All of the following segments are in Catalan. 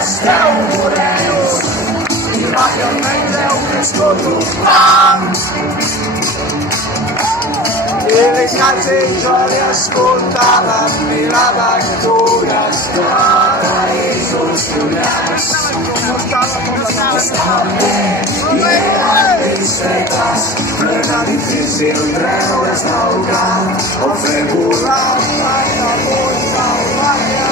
esteu morenos i mai almenys heu viscut un pam. I les case jo li escoltaven mila lectures de països llunyans. Estaven bé i eren discretes, però era difícil treure's del cap o fer volar un bany de punta o banya.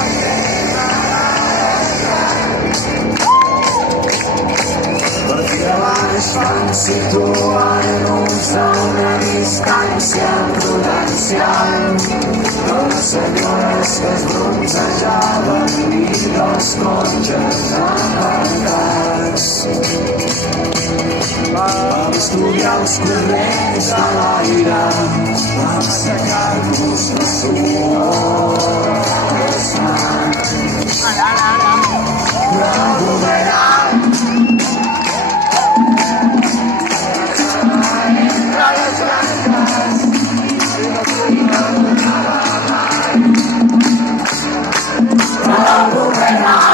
Perquè abans van situar nos a una distància prudencial de les senyores que es bronzejaven i dels cotxes aparcats. Vam estudiar els corrents de l'aire, vam assecar-nos de suor als mans. Recuperant I'll